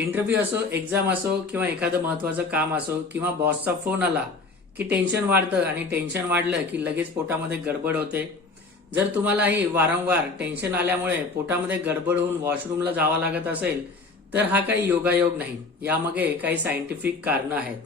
Interview असो, exam असो किंवा एखादं महत्वाचं काम असो किंवा बॉसचा फोन आला की टेन्शन वाढतं आणि टेन्शन वाढलं की लगेच पोटामध्ये गडबड होते. जर तुम्हालाही वारंवार टेन्शन आल्यामुळे पोटामध्ये गडबड होऊन वॉशरूमला जावं लागत असेल तर हा काही योगायोग नाही. यामागे काही सायंटिफिक कारणं आहेत.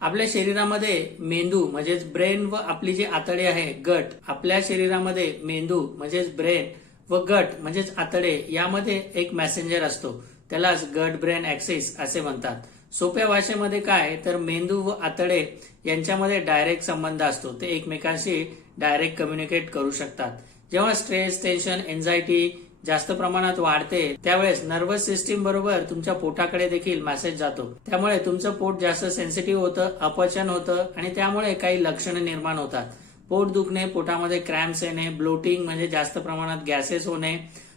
आपल्या शरीरामध्ये मेंदू म्हणजेच ब्रेन व आपली जी आतडे आहे गट, आपल्या शरीरामध्ये मेंदू म्हणजेच ब्रेन व गट म्हणजेच आतडे यामध्ये एक मेसेंजर असतो. त्यालाच गट ब्रेन ऍक्सिस असे म्हणतात. सोप्या भाषेमध्ये काय तर मेंदू व आतडे यांच्यामध्ये डायरेक्ट संबंध असतो. ते एकमेकांशी डायरेक्ट कम्युनिकेट करू शकतात. जेव्हा स्ट्रेस, टेन्शन, एन्झायटी जास्त प्रमाणात वाढते त्यावेळेस नर्व्हस सिस्टीम बरोबर तुमच्या पोटाकडे देखील मेसेज जातो. त्यामुळे तुमचं पोट जास्त सेन्सिटिव्ह होतं, अपचन होतं आणि त्यामुळे काही लक्षणं निर्माण होतात. पोट दुखणे, पोटामध्ये क्रॅम्प्स येणे, ब्लोटिंग म्हणजे जास्त प्रमाणात गॅसेस होणे,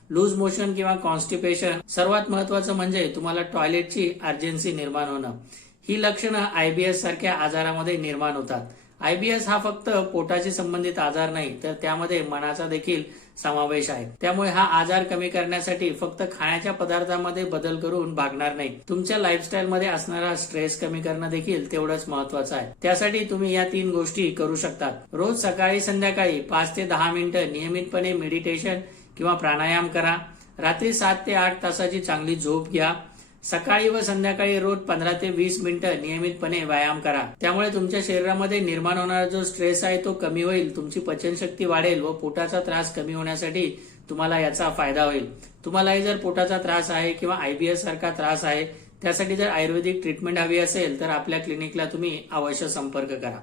लूज मोशन किंवा कॉन्स्टिपेशन, सर्वात महत्वाचं म्हणजे तुम्हाला टॉयलेटची अर्जन्सी निर्माण होणं. ही लक्षणं आयबीएस सारख्या आजारामध्ये निर्माण होतात. आयबीएस हा फक्त पोटाशी संबंधित आजार नाही तर त्यामध्ये मनाचा देखील समावेश आहे. त्यामुळे हा आजार कमी करण्यासाठी फक्त खाण्याच्या पदार्थांमध्ये बदल करून भागणार नाही. तुमच्या लाईफस्टाईलमध्ये असणारा स्ट्रेस कमी करणं देखील तेवढंच महत्वाचं आहे. त्यासाठी तुम्ही या 3 गोष्टी करू शकता. रोज सकाळी संध्याकाळी 5 ते 10 मिनिटं नियमितपणे मेडिटेशन किंवा प्राणायाम करा. रात्री 7 ते 8 तासाची चांगली झोप घ्या. सकाळी व संध्याकाळी रोज 15 ते 20 मिनिटं नियमितपणे व्यायाम करा. त्यामुळे तुमच्या शरीरामध्ये निर्माण होणारा जो स्ट्रेस आहे तो कमी होईल, तुमची पचनशक्ती वाढेल व पोटाचा त्रास कमी होण्यासाठी तुम्हाला याचा फायदा होईल. तुम्हालाही जर पोटाचा त्रास आहे किंवा आयबीएस सारखा त्रास आहे त्यासाठी जर आयुर्वेदिक ट्रीटमेंट हवी असेल तर आपल्या क्लिनिकला तुम्ही अवश्य संपर्क करा.